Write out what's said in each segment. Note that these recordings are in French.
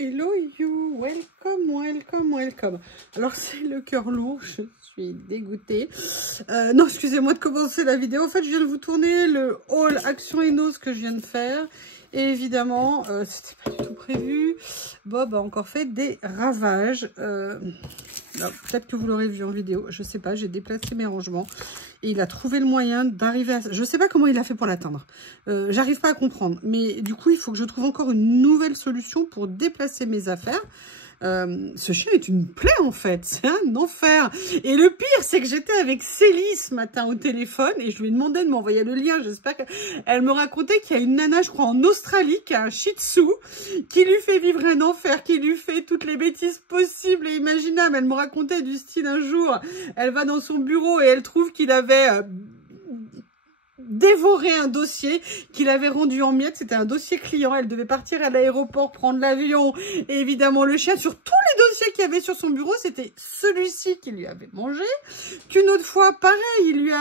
Hello you, welcome, welcome, welcome. Alors c'est le cœur lourd, je suis dégoûtée. Non, excusez-moi de commencer la vidéo. En fait, je viens de vous tourner le haul Action Enos que je viens de faire. Et évidemment, c'était pas du tout prévu. Bob a encore fait des ravages. Peut-être que vous l'aurez vu en vidéo, je sais pas, j'ai déplacé mes rangements. Et il a trouvé le moyen d'arriver à... Je sais pas comment il a fait pour l'atteindre. J'arrive pas à comprendre. Mais du coup, il faut que je trouve encore une nouvelle solution pour déplacer mes affaires. Ce chien est une plaie en fait, c'est un enfer. Et le pire, c'est que j'étais avec Célie ce matin au téléphone et je lui ai demandé de m'envoyer le lien. J'espère qu'elle me racontait qu'il y a une nana, je crois en Australie, qui a un shih tzu, qui lui fait vivre un enfer, qui lui fait toutes les bêtises possibles et imaginables. Elle me racontait du style un jour, elle va dans son bureau et elle trouve qu'il avait... dévorer un dossier qu'il avait rendu en miettes. C'était un dossier client. Elle devait partir à l'aéroport, prendre l'avion. Et évidemment, le chien, sur tous les dossiers qu'il y avait sur son bureau, c'était celui-ci qui lui avait mangé. Qu'une autre fois, pareil,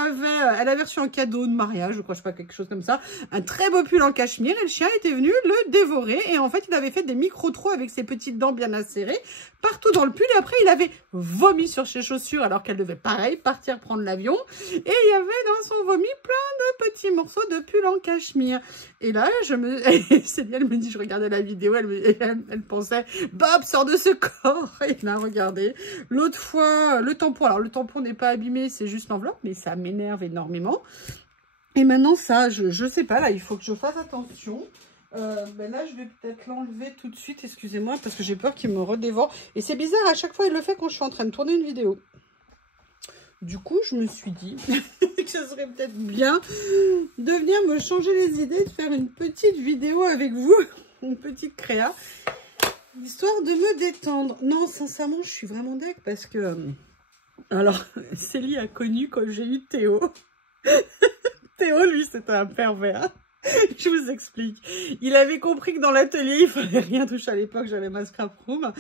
elle avait reçu un cadeau de mariage, je crois, je sais pas, quelque chose comme ça. Un très beau pull en cachemire. Et le chien était venu le dévorer. Et en fait, il avait fait des micro-trous avec ses petites dents bien acérées partout dans le pull. Et après, il avait vomi sur ses chaussures alors qu'elle devait, pareil, partir prendre l'avion. Et il y avait dans son vomi plein de petits morceaux de pull en cachemire. Et là, Céline, elle me dit, je regardais la vidéo, elle pensait, Bob, sors de ce corps. Et là, regardez. L'autre fois, le tampon, alors le tampon n'est pas abîmé, c'est juste l'enveloppe, mais ça m'énerve énormément. Et maintenant, ça, je sais pas, là, il faut que je fasse attention. Ben là, je vais peut-être l'enlever tout de suite, excusez-moi, parce que j'ai peur qu'il me redévore. Et c'est bizarre, à chaque fois, il le fait quand je suis en train de tourner une vidéo. Du coup, je me suis dit que ce serait peut-être bien de venir me changer les idées, de faire une petite vidéo avec vous, une petite créa, histoire de me détendre. Non, sincèrement, je suis vraiment deg parce que... alors, Célie a connu quand j'ai eu Théo. Théo, lui, c'était un pervers. Je vous explique. Il avait compris que dans l'atelier, il fallait rien toucher. À l'époque, j'avais ma scrap room.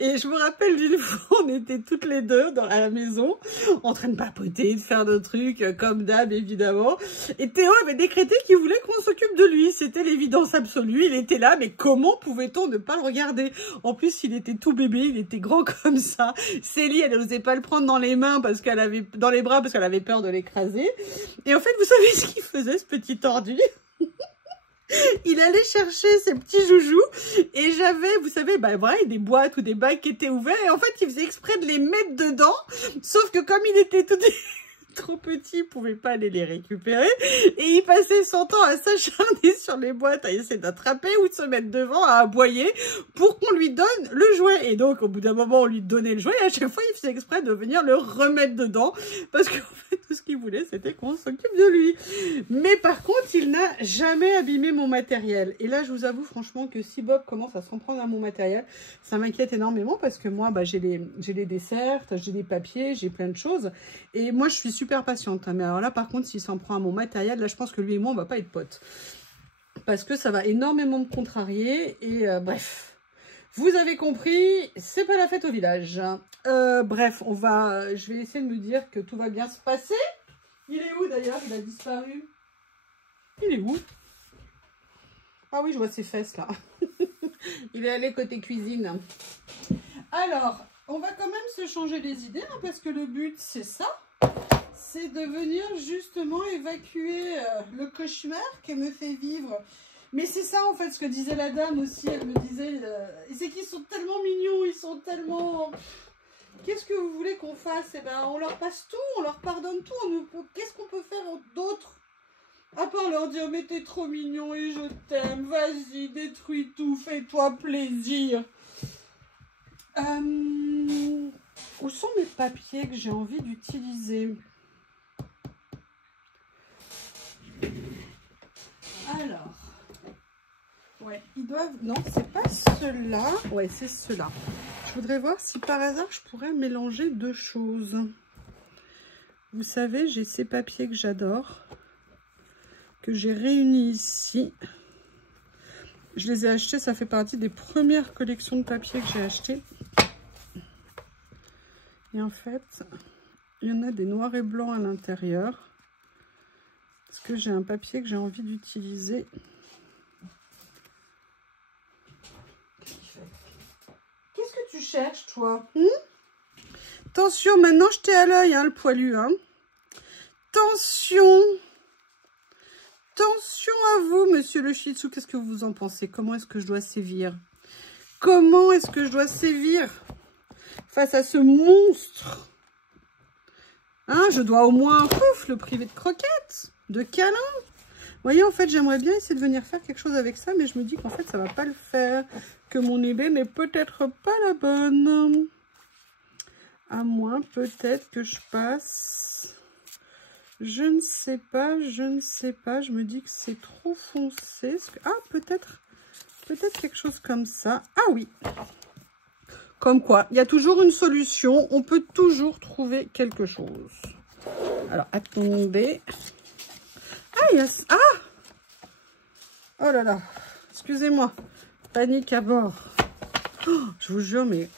Et je me rappelle d'une fois, on était toutes les deux à la maison, en train de papoter, de faire des trucs, comme d'hab, évidemment. Et Théo avait décrété qu'il voulait qu'on s'occupe de lui. C'était l'évidence absolue. Il était là, mais comment pouvait-on ne pas le regarder? En plus, il était tout bébé, il était grand comme ça. Célie, elle n'osait pas le prendre dans les mains dans les bras, parce qu'elle avait peur de l'écraser. Et en fait, vous savez ce qu'il faisait, ce petit tordu? Il allait chercher ses petits joujoux et j'avais, vous savez, bah voilà, des boîtes ou des bacs qui étaient ouverts et en fait, il faisait exprès de les mettre dedans, sauf que comme il était tout trop petit, il pouvait pas aller les récupérer et il passait son temps à s'acharner sur les boîtes, à essayer d'attraper ou de se mettre devant, à aboyer pour qu'on lui donne le jouet. Et donc, au bout d'un moment, on lui donnait le jouet et à chaque fois, il faisait exprès de venir le remettre dedans parce qu'en fait, tout ce qu'il voulait, c'était qu'on s'occupe de lui. Mais par contre, il n'a jamais abîmé mon matériel. Et là, je vous avoue franchement que si Bob commence à s'en prendre à mon matériel, ça m'inquiète énormément parce que moi, bah, j'ai les desserts, j'ai des papiers, j'ai plein de choses. Et moi, je suis super patiente. Mais alors là, par contre, s'il s'en prend à mon matériel, là, je pense que lui et moi, on va pas être potes. Parce que ça va énormément me contrarier. Et bref, vous avez compris, c'est pas la fête au village. Bref, je vais essayer de me dire que tout va bien se passer. Il est où d'ailleurs? Il a disparu. Il est où? Ah oui, je vois ses fesses là. Il est allé côté cuisine. Alors, on va quand même se changer les idées, hein, parce que le but, c'est ça. C'est de venir justement évacuer le cauchemar qui me fait vivre. Mais c'est ça en fait ce que disait la dame aussi. Elle me disait, c'est qu'ils sont tellement mignons, ils sont tellement... Qu'est-ce que vous voulez qu'on fasse? Eh ben, on leur passe tout, on leur pardonne tout. Qu'est-ce qu'on peut faire d'autre? À part leur dire, mais t'es trop mignon et je t'aime, vas-y, détruis tout, fais-toi plaisir. Où sont mes papiers que j'ai envie d'utiliser? Alors, ouais, ils doivent... Non, c'est pas ceux-là. Ouais, c'est ceux-là. Je voudrais voir si par hasard, je pourrais mélanger deux choses. Vous savez, j'ai ces papiers que j'adore, que j'ai réunis ici. Je les ai achetés, ça fait partie des premières collections de papiers que j'ai achetées. Et en fait, il y en a des noirs et blancs à l'intérieur. Parce que j'ai un papier que j'ai envie d'utiliser. Qu'est-ce qu'il fait? que tu cherches, toi? Attention, maintenant je t'ai à l'œil, hein, le poilu. Hein. Attention. Attention à vous, monsieur le Shih Tzu. Qu'est-ce que vous en pensez? Comment est-ce que je dois sévir? Comment est-ce que je dois sévir face à ce monstre? Hein, je dois au moins le priver de croquettes, de câlins. Vous voyez, en fait, j'aimerais bien essayer de venir faire quelque chose avec ça, mais je me dis qu'en fait, ça va pas le faire. Que mon idée n'est peut-être pas la bonne. À moins, peut-être que je passe... Je ne sais pas, je ne sais pas. Je me dis que c'est trop foncé. Ah, peut-être quelque chose comme ça. Ah oui. Comme quoi, il y a toujours une solution. On peut toujours trouver quelque chose. Alors, attendez. Ah, il y a... Ah! Oh là là. Excusez-moi. Panique à bord. Oh, je vous jure, mais...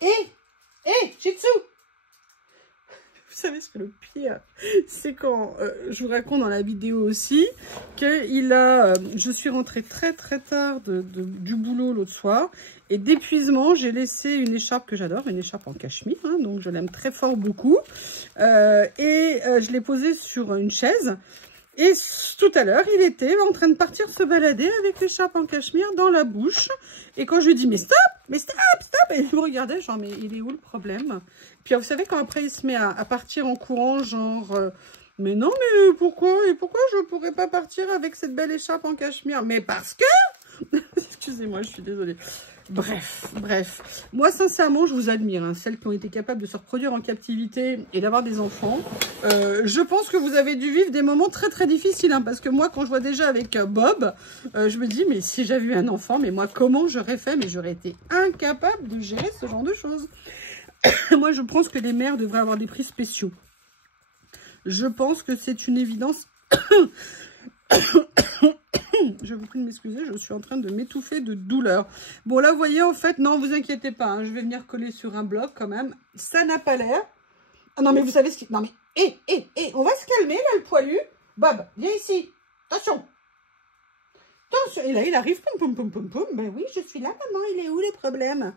Shih Tzu! Vous savez ce que le pire, c'est quand je vous raconte dans la vidéo aussi que je suis rentrée très tard du boulot l'autre soir et d'épuisement, j'ai laissé une écharpe que j'adore, une écharpe en cachemire, hein, donc je l'aime très fort beaucoup, je l'ai posée sur une chaise. Et tout à l'heure, il était en train de partir se balader avec l'écharpe en cachemire dans la bouche. Et quand je lui dis mais stop, et il me regardait genre mais il est où le problème? Puis vous savez quand après il se met à partir en courant genre mais non mais pourquoi je pourrais pas partir avec cette belle écharpe en cachemire? Mais parce que excusez-moi, je suis désolée. Bref. Moi, sincèrement, je vous admire. Hein, celles qui ont été capables de se reproduire en captivité et d'avoir des enfants. Je pense que vous avez dû vivre des moments très difficiles. Hein, parce que moi, quand je vois déjà avec Bob, je me dis, mais si j'avais eu un enfant, mais moi, comment j'aurais fait? Mais j'aurais été incapable de gérer ce genre de choses. Moi, je pense que les mères devraient avoir des prix spéciaux. Je pense que c'est une évidence... Je vous prie de m'excuser, je suis en train de m'étouffer de douleur. Bon, là, vous voyez, en fait, non, vous inquiétez pas. Hein, je vais venir coller sur un bloc quand même. Ça n'a pas l'air. Ah non, mais vous savez ce qui... Non, mais... on va se calmer, là, le poilu. Bob, viens ici. Attention. Attention. Et là, il arrive. Poum. Ben oui, je suis là, maman. Il est où, le problème?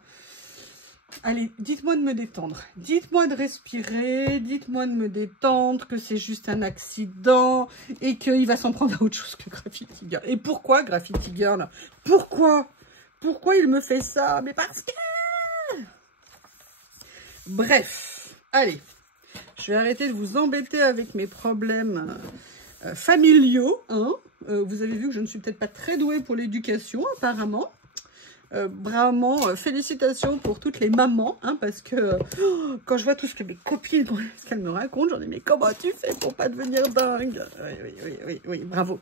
Allez, dites-moi de me détendre. Dites-moi de respirer. Dites-moi de me détendre, que c'est juste un accident et qu'il va s'en prendre à autre chose que Graffiti Girl. Et pourquoi Graffiti Girl? Pourquoi il me fait ça? Mais parce que... Bref, allez. Je vais arrêter de vous embêter avec mes problèmes familiaux. Hein. Vous avez vu que je ne suis peut-être pas très douée pour l'éducation, apparemment. Vraiment, félicitations pour toutes les mamans, hein, parce que quand je vois tout ce que mes copines, ce qu'elles me racontent, j'en ai, mais comment tu fais pour pas devenir dingue? Oui, bravo.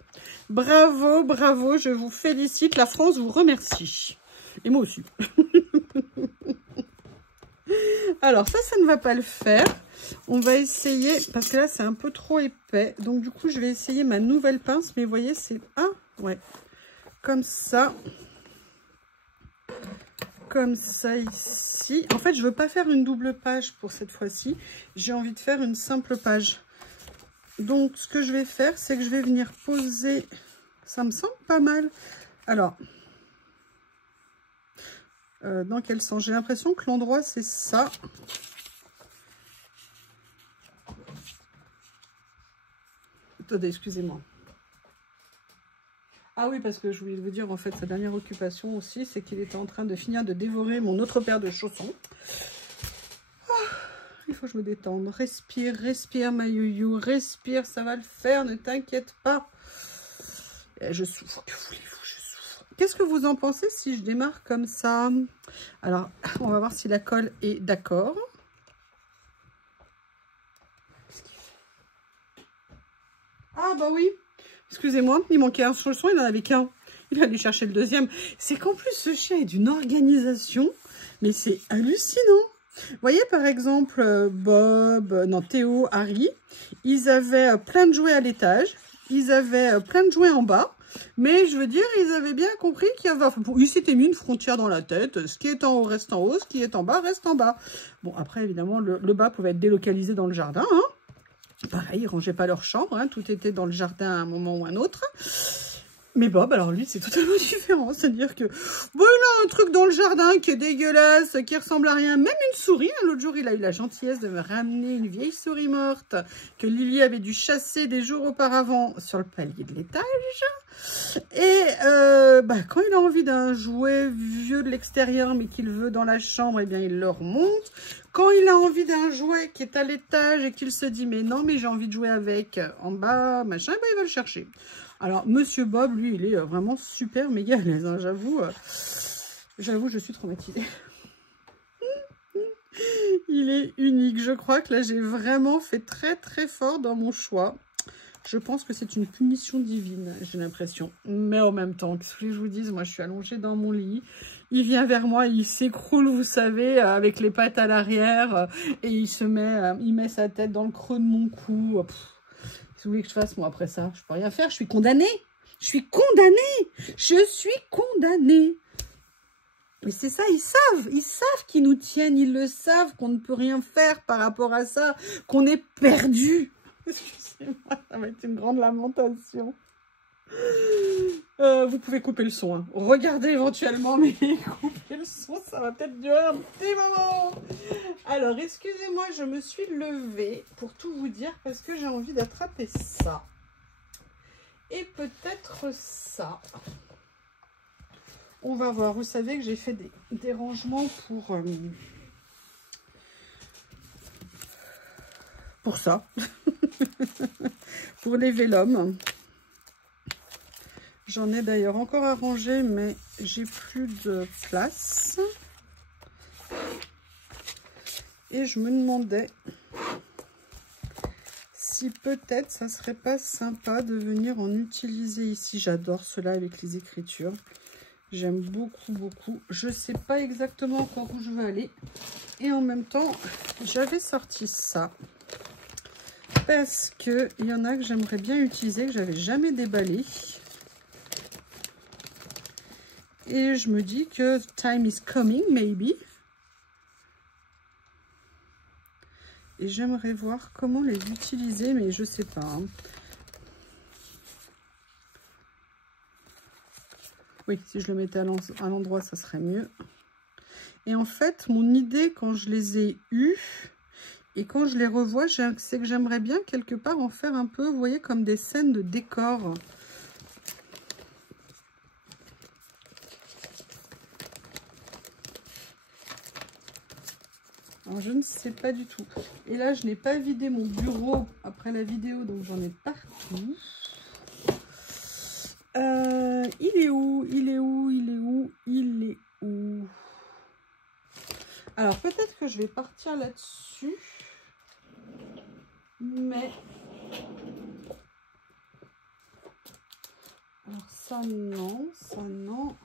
Bravo, je vous félicite, la France vous remercie. Et moi aussi. Alors, ça ne va pas le faire. On va essayer, parce que là, c'est un peu trop épais. Donc, du coup, je vais essayer ma nouvelle pince, mais vous voyez, c'est... Ah, ouais, comme ça... Comme ça ici. En fait, je veux pas faire une double page pour cette fois-ci. J'ai envie de faire une simple page. Donc, ce que je vais faire, c'est que je vais venir poser... Ça me semble pas mal. Alors, dans quel sens? J'ai l'impression que l'endroit, c'est ça. Attendez, excusez-moi. Ah oui, parce que je voulais vous dire, en fait, sa dernière occupation aussi, c'est qu'il était en train de finir de dévorer mon autre paire de chaussons. Ah, il faut que je me détende. Respire, ma youyou. Respire, ça va le faire, ne t'inquiète pas. Et je souffre, que voulez-vous, je souffre. Qu'est-ce que vous en pensez si je démarre comme ça? Alors, on va voir si la colle est d'accord. Ah bah oui. Excusez-moi, il manquait un chausson, il n'en avait qu'un. Il a dû chercher le deuxième. C'est qu'en plus, ce chien est d'une organisation, mais c'est hallucinant. Vous voyez, par exemple, Théo, Harry, ils avaient plein de jouets à l'étage, ils avaient plein de jouets en bas, mais je veux dire, ils avaient bien compris qu'il y avait... Enfin, ils s'étaient mis une frontière dans la tête, ce qui est en haut reste en haut, ce qui est en bas reste en bas. Bon, après, évidemment, le bas pouvait être délocalisé dans le jardin, hein. Pareil, ils ne rangeaient pas leur chambre, hein, tout était dans le jardin à un moment ou un autre. Mais Bob, alors lui, c'est totalement différent. C'est-à-dire que, bon, il a un truc dans le jardin qui est dégueulasse, qui ressemble à rien. Même une souris. L'autre jour, il a eu la gentillesse de me ramener une vieille souris morte que Lily avait dû chasser des jours auparavant sur le palier de l'étage. Et quand il a envie d'un jouet vieux de l'extérieur, mais qu'il veut dans la chambre, eh bien, il le remonte. Quand il a envie d'un jouet qui est à l'étage et qu'il se dit, mais non, mais j'ai envie de jouer avec en bas, machin, il va le chercher. Alors, Monsieur Bob, lui, il est vraiment super méga à l'aise, hein, j'avoue, je suis traumatisée. Il est unique. Je crois que là, j'ai vraiment fait très, très fort dans mon choix. Je pense que c'est une punition divine, j'ai l'impression. Mais en même temps, qu'est-ce que je vous dise, moi, je suis allongée dans mon lit. Il vient vers moi, il s'écroule, vous savez, avec les pattes à l'arrière. Et il met sa tête dans le creux de mon cou. Si vous voulez que je fasse, moi, après ça, je peux rien faire. Je suis condamnée. Je suis condamnée. Je suis condamnée. Mais c'est ça, ils savent qu'ils nous tiennent. Ils le savent qu'on ne peut rien faire par rapport à ça, qu'on est perdu. Excusez-moi, ça va être une grande lamentation. Vous pouvez couper le son. Hein. Regardez éventuellement, mais couper le son, ça va peut-être durer un petit moment. Alors, excusez-moi, je me suis levée pour tout vous dire parce que j'ai envie d'attraper ça. Et peut-être ça. On va voir. Vous savez que j'ai fait des rangements pour ça. Pour les vélums. J'en ai d'ailleurs encore à ranger, mais j'ai plus de place. Et je me demandais si peut-être ça serait pas sympa de venir en utiliser ici. J'adore cela avec les écritures. J'aime beaucoup, beaucoup. Je sais pas exactement encore où je veux aller. Et en même temps, j'avais sorti ça. Parce qu'il y en a que j'aimerais bien utiliser, que j'avais jamais déballé. Et je me dis que time is coming, maybe. Et j'aimerais voir comment les utiliser, mais je sais pas. Hein. Oui, si je le mettais à l'endroit, ça serait mieux. Et en fait, mon idée, quand je les ai eus, et quand je les revois, c'est que j'aimerais bien quelque part en faire un peu, vous voyez, comme des scènes de décor. Alors, je ne sais pas du tout. Et là, je n'ai pas vidé mon bureau après la vidéo, donc j'en ai partout. Il est où? Il est où? Il est où? Il est où? Alors, peut-être que je vais partir là-dessus. Mais... alors, ça, non. Ça, non.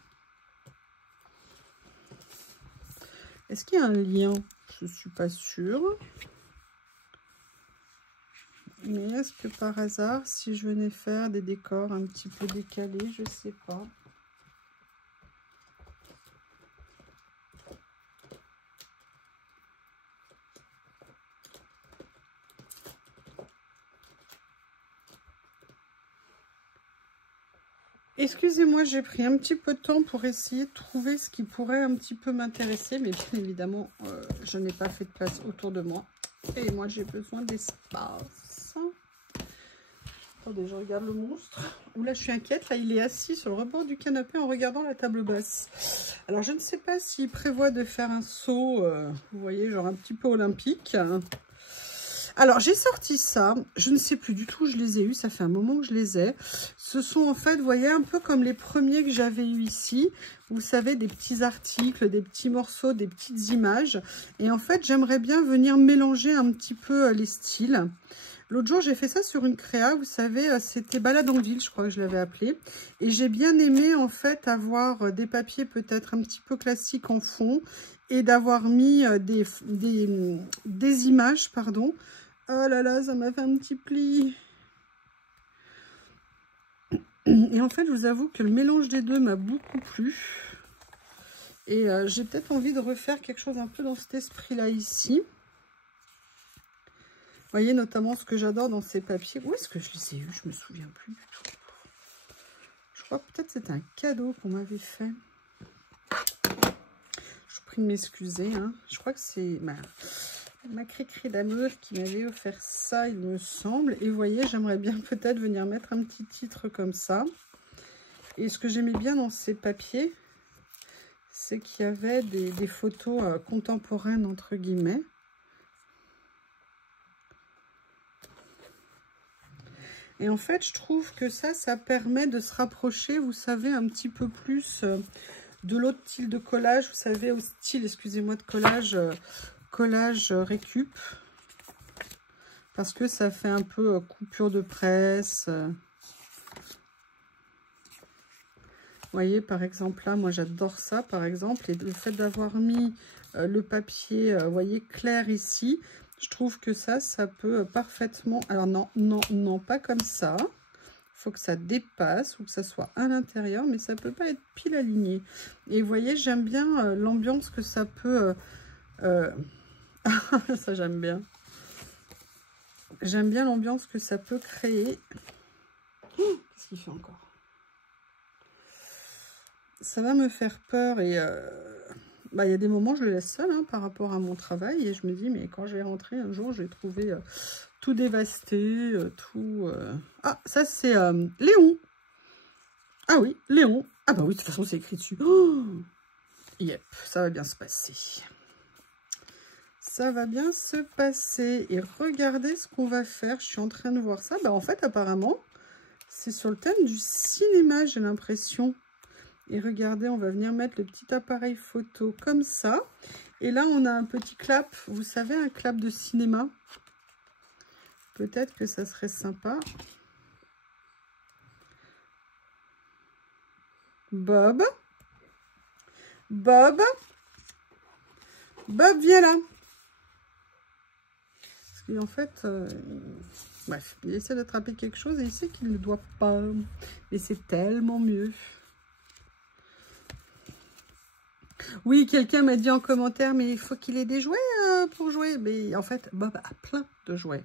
Est-ce qu'il y a un lien? Je ne suis pas sûre. Mais est-ce que par hasard, si je venais faire des décors un petit peu décalés, je ne sais pas. Excusez-moi, j'ai pris un petit peu de temps pour essayer de trouver ce qui pourrait un petit peu m'intéresser. Mais bien évidemment, je n'ai pas fait de place autour de moi. Et moi, j'ai besoin d'espace. Attendez, je regarde le monstre. Là, je suis inquiète. Là, il est assis sur le rebord du canapé en regardant la table basse. Alors, je ne sais pas s'il prévoit de faire un saut, vous voyez, genre un petit peu olympique. Alors, j'ai sorti ça. Je ne sais plus du tout où je les ai eus. Ça fait un moment que je les ai. Ce sont en fait, vous voyez, un peu comme les premiers que j'avais eus ici. Vous savez, des petits articles, des petits morceaux, des petites images. Et en fait, j'aimerais bien venir mélanger un petit peu les styles. L'autre jour, j'ai fait ça sur une créa. Vous savez, c'était Balade en ville, je crois que je l'avais appelé. Et j'ai bien aimé, en fait, avoir des papiers peut-être un petit peu classiques en fond. Et d'avoir mis des images, pardon. Oh là là, ça m'a fait un petit pli. Et en fait, je vous avoue que le mélange des deux m'a beaucoup plu. Et j'ai peut-être envie de refaire quelque chose un peu dans cet esprit-là ici. Vous voyez, notamment ce que j'adore dans ces papiers. Où est-ce que je les ai eus? Je me souviens plus du tout. Je crois peut-être c'était un cadeau qu'on m'avait fait. Je vous prie de m'excuser. Hein. Je crois que c'est ma cricri d'amour qui m'avait offert ça, il me semble. Et vous voyez, j'aimerais bien peut-être venir mettre un petit titre comme ça. Et ce que j'aimais bien dans ces papiers, c'est qu'il y avait des photos contemporaines, entre guillemets. Et en fait, je trouve que ça permet de se rapprocher, vous savez, un petit peu plus de l'autre style de collage. Vous savez, au style, excusez-moi, de collage, collage récup. Parce que ça fait un peu coupure de presse. Vous voyez, par exemple, là, moi, j'adore ça, par exemple. Et le fait d'avoir mis le papier, vous voyez, clair ici, je trouve que ça peut parfaitement... Alors, non, non, non, pas comme ça. Il faut que ça dépasse ou que ça soit à l'intérieur, mais ça ne peut pas être pile aligné. Et vous voyez, j'aime bien l'ambiance que ça peut... ça, j'aime bien. J'aime bien l'ambiance que ça peut créer. Qu'est-ce qu'il fait encore? Ça va me faire peur et... il y a des moments, je le laisse seul par rapport à mon travail. Et je me dis, mais quand je vais rentrer un jour, je vais trouver tout dévasté, tout... Ah, ça, c'est Léon. Ah oui, Léon. Ah bah oui, de toute façon, c'est écrit dessus. Oh, yep, ça va bien se passer. Ça va bien se passer. Et regardez ce qu'on va faire. Je suis en train de voir ça. En fait, apparemment, c'est sur le thème du cinéma, j'ai l'impression. Et regardez, on va venir mettre le petit appareil photo comme ça. Et là, on a un petit clap. Vous savez, un clap de cinéma. Peut-être que ça serait sympa. Bob. Bob. Bob, viens là. Parce qu'en fait, bref, il essaie d'attraper quelque chose et il sait qu'il ne doit pas. Mais c'est tellement mieux. Oui, quelqu'un m'a dit en commentaire, mais il faut qu'il ait des jouets pour jouer. Mais en fait, Bob a plein de jouets.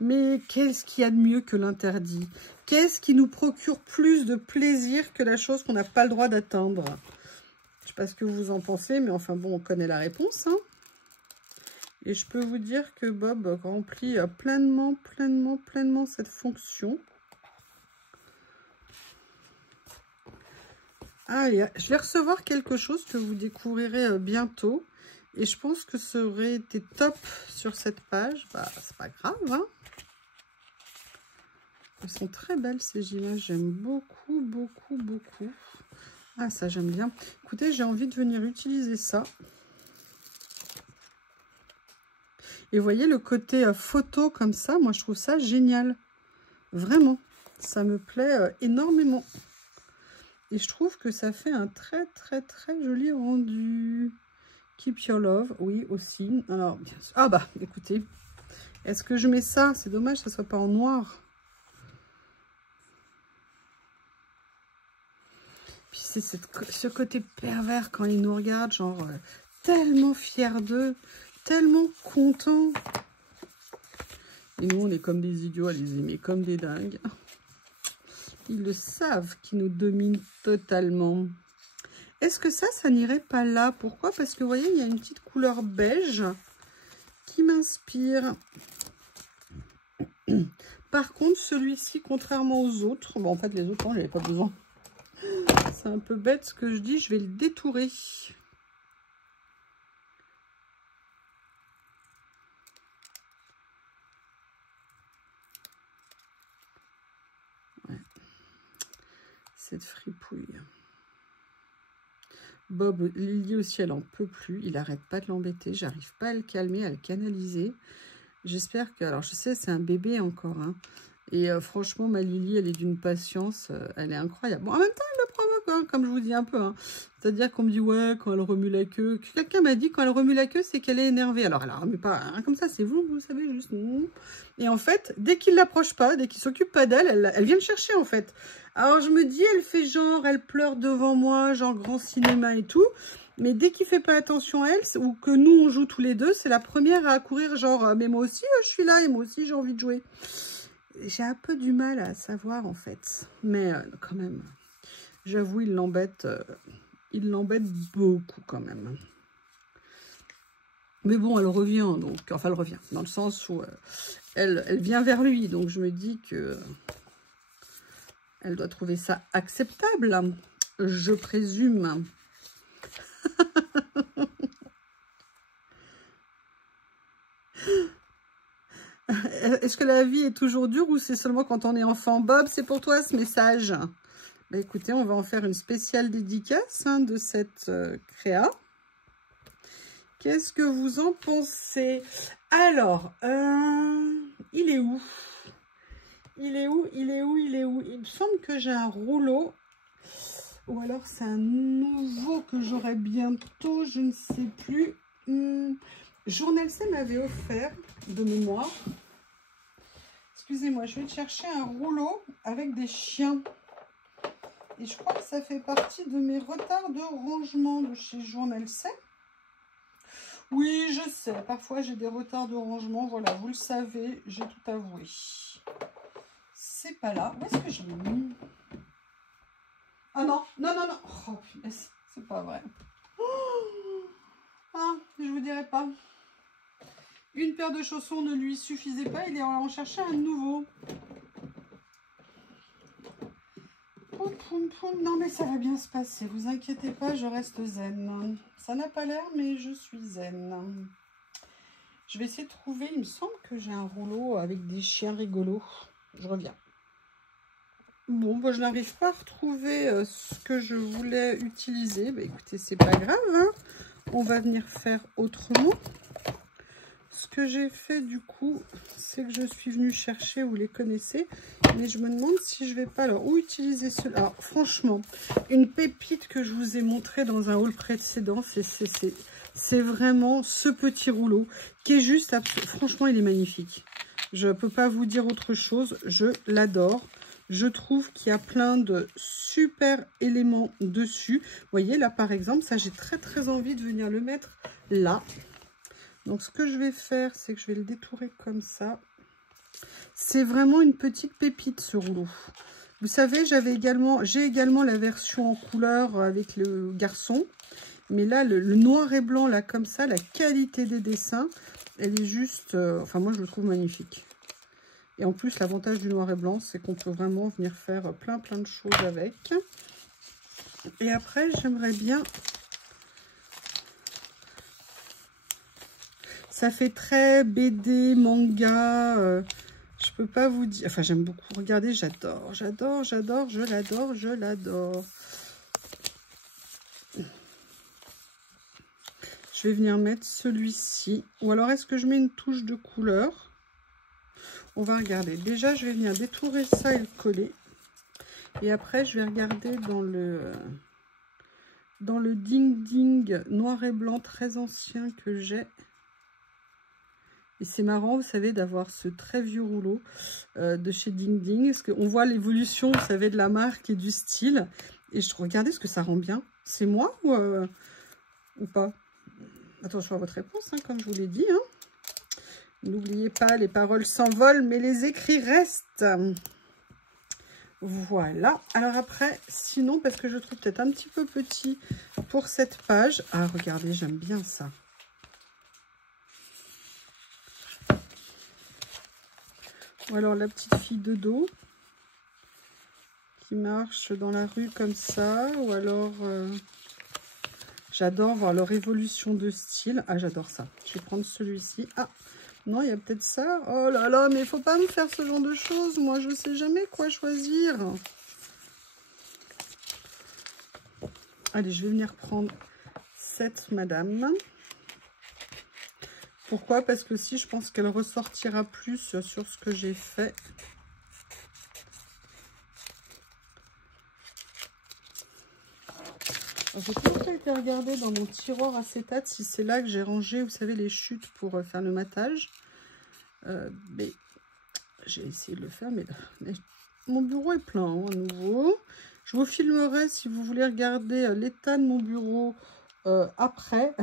Mais qu'est-ce qu'il y a de mieux que l'interdit? Qu'est-ce qui nous procure plus de plaisir que la chose qu'on n'a pas le droit d'atteindre? Je ne sais pas ce que vous en pensez, mais enfin bon, on connaît la réponse. Hein. Et je peux vous dire que Bob remplit pleinement cette fonction. Allez, je vais recevoir quelque chose que vous découvrirez bientôt. Et je pense que ça aurait été top sur cette page. C'est pas grave, hein. Elles sont très belles, ces images. J'aime beaucoup. Ah, ça, j'aime bien. Écoutez, j'ai envie de venir utiliser ça. Et vous voyez, le côté photo comme ça, moi, je trouve ça génial. Vraiment. Ça me plaît énormément. Et je trouve que ça fait un très joli rendu. Keep your love, oui, aussi. Alors, bien sûr. Ah bah, écoutez. Est-ce que je mets ça? C'est dommage que ça soit pas en noir. Puis c'est ce côté pervers quand ils nous regardent, genre tellement fiers d'eux, tellement contents. Et nous, on est comme des idiots à les aimer comme des dingues. Ils le savent qu'ils nous dominent totalement. Est-ce que ça n'irait pas là? Pourquoi? Parce que vous voyez, il y a une petite couleur beige qui m'inspire. Par contre, celui-ci, contrairement aux autres, bon, en fait, les autres, j'en avais pas besoin. C'est un peu bête ce que je dis, je vais le détourer. Ouais. Cette fripouille. Bob, Lily aussi, elle en peut plus. Il arrête pas de l'embêter. J'arrive pas à le calmer, à le canaliser. J'espère que... Alors, je sais, c'est un bébé encore. Hein. Et franchement, ma Lily, elle est d'une patience. Elle est incroyable. Bon, en même temps, elle le provoque, hein, comme je vous dis un peu. Hein. C'est-à-dire qu'on me dit, ouais, quand elle remue la queue... Quelqu'un m'a dit, quand elle remue la queue, c'est qu'elle est énervée. Alors, elle ne remue pas hein, comme ça, c'est vous savez, juste... Et en fait, dès qu'il ne l'approche pas, dès qu'il ne s'occupe pas d'elle, elle vient le chercher, en fait. Alors, je me dis, elle fait genre, elle pleure devant moi, genre grand cinéma et tout. Mais dès qu'il ne fait pas attention à elle, ou que nous, on joue tous les deux, c'est la première à courir, genre, mais moi aussi, je suis là, et moi aussi, j'ai envie de jouer. J'ai un peu du mal à savoir, en fait. Mais quand même, J'avoue, il l'embête beaucoup quand même. Mais bon, elle revient, donc, enfin elle revient, dans le sens où elle vient vers lui, donc je me dis que elle doit trouver ça acceptable, je présume. Est-ce que la vie est toujours dure ou c'est seulement quand on est enfant? Bob, c'est pour toi ce message. Bah, écoutez, on va en faire une spéciale dédicace de cette créa. Qu'est-ce que vous en pensez? Alors, il est où? Il est où? Il est où? Il est où? Il me semble que j'ai un rouleau. Ou alors c'est un nouveau que j'aurai bientôt, je ne sais plus. Journal C m'avait offert de mémoire. Excusez-moi, je vais chercher un rouleau avec des chiens. Et je crois que ça fait partie de mes retards de rangement de chez Journal C. Oui, je sais, parfois j'ai des retards de rangement. Voilà, vous le savez, j'ai tout avoué. C'est pas là. Où est-ce que je l'ai mis? Ah non, non, non, non. Oh, punaise, c'est pas vrai. Ah, je vous dirai pas. Une paire de chaussons ne lui suffisait pas, il est en cherchait un nouveau. Non mais ça va bien se passer, vous inquiétez pas, je reste zen. Ça n'a pas l'air, mais je suis zen. Je vais essayer de trouver, il me semble que j'ai un rouleau avec des chiens rigolos. Je reviens. Bon, bah, je n'arrive pas à retrouver ce que je voulais utiliser. Bah, écoutez, c'est pas grave, hein. On va venir faire autrement. Ce que j'ai fait du coup, c'est que je suis venue chercher, vous les connaissez, mais je me demande si je vais pas alors où utiliser cela. Alors franchement, une pépite que je vous ai montré dans un haul précédent, c'est vraiment ce petit rouleau qui est juste absolument, franchement il est magnifique. Je peux pas vous dire autre chose, je l'adore. Je trouve qu'il y a plein de super éléments dessus. Vous voyez là par exemple, ça j'ai très envie de venir le mettre là. Donc, ce que je vais faire, c'est que je vais le détourer comme ça. C'est vraiment une petite pépite, ce rouleau. Vous savez, j'ai également la version en couleur avec le garçon. Mais là, le noir et blanc, là, comme ça, la qualité des dessins, elle est juste... enfin, moi, je le trouve magnifique. Et en plus, l'avantage du noir et blanc, c'est qu'on peut vraiment venir faire plein de choses avec. Et après, j'aimerais bien... Ça fait très BD, manga, je peux pas vous dire. Enfin, j'aime beaucoup. Regardez, j'adore, je l'adore. Je vais venir mettre celui-ci. Ou alors, est-ce que je mets une touche de couleur? On va regarder. Déjà, je vais venir détourer ça et le coller. Et après, je vais regarder dans le Ding Ding noir et blanc très ancien que j'ai. Et c'est marrant, vous savez, d'avoir ce très vieux rouleau de chez Ding Ding. Parce qu'on voit l'évolution, vous savez, de la marque et du style. Et je regardez ce que ça rend bien. C'est moi ou pas? Attention à votre réponse, hein, comme je vous l'ai dit. Hein. N'oubliez pas, les paroles s'envolent, mais les écrits restent. Voilà. Alors après, sinon, parce que je trouve peut-être un petit peu petit pour cette page. Ah, regardez, j'aime bien ça. Ou alors la petite fille de dos qui marche dans la rue comme ça. Ou alors, j'adore voir leur évolution de style. Ah, j'adore ça. Je vais prendre celui-ci. Ah, non, il y a peut-être ça. Oh là là, mais il faut pas me faire ce genre de choses. Moi, je sais jamais quoi choisir. Allez, je vais venir prendre cette madame. Pourquoi? Parce que si, je pense qu'elle ressortira plus sur ce que j'ai fait. J'ai toujours pas été regarder dans mon tiroir acétate si c'est là que j'ai rangé, vous savez, les chutes pour faire le matage. Mais j'ai essayé de le faire, mais mon bureau est plein à nouveau. Je vous filmerai si vous voulez regarder l'état de mon bureau après.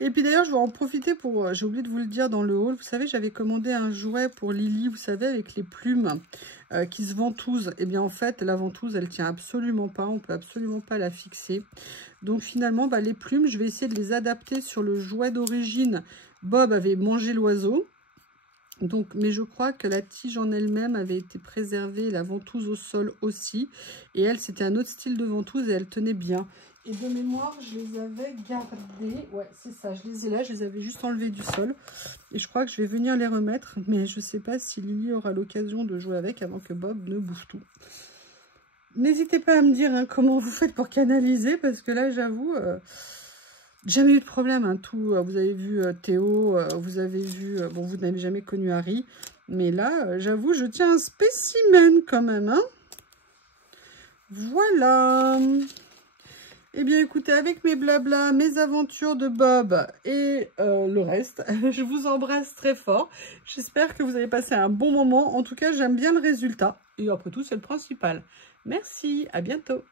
Et puis d'ailleurs, je vais en profiter pour... J'ai oublié de vous le dire dans le haul. Vous savez, j'avais commandé un jouet pour Lily, vous savez, avec les plumes qui se ventousent. Et bien en fait, la ventouse, elle tient absolument pas. On peut absolument pas la fixer. Donc finalement, bah, les plumes, je vais essayer de les adapter sur le jouet d'origine. Bob avait mangé l'oiseau. Donc, mais je crois que la tige en elle-même avait été préservée, la ventouse au sol aussi. Et elle, c'était un autre style de ventouse et elle tenait bien. Et de mémoire, je les avais gardées. Ouais, c'est ça, je les ai là. Je les avais juste enlevées du sol. Et je crois que je vais venir les remettre. Mais je ne sais pas si Lily aura l'occasion de jouer avec avant que Bob ne bouffe tout. N'hésitez pas à me dire hein, comment vous faites pour canaliser. Parce que là, j'avoue... jamais eu de problème, hein, tout. Vous avez vu Théo, vous avez vu... bon, vous n'avez jamais connu Harry. Mais là, j'avoue, je tiens un spécimen quand même. Hein. Voilà. Eh bien, écoutez, avec mes blablas, mes aventures de Bob et le reste, je vous embrasse très fort. J'espère que vous avez passé un bon moment. En tout cas, j'aime bien le résultat. Et après tout, c'est le principal. Merci, à bientôt.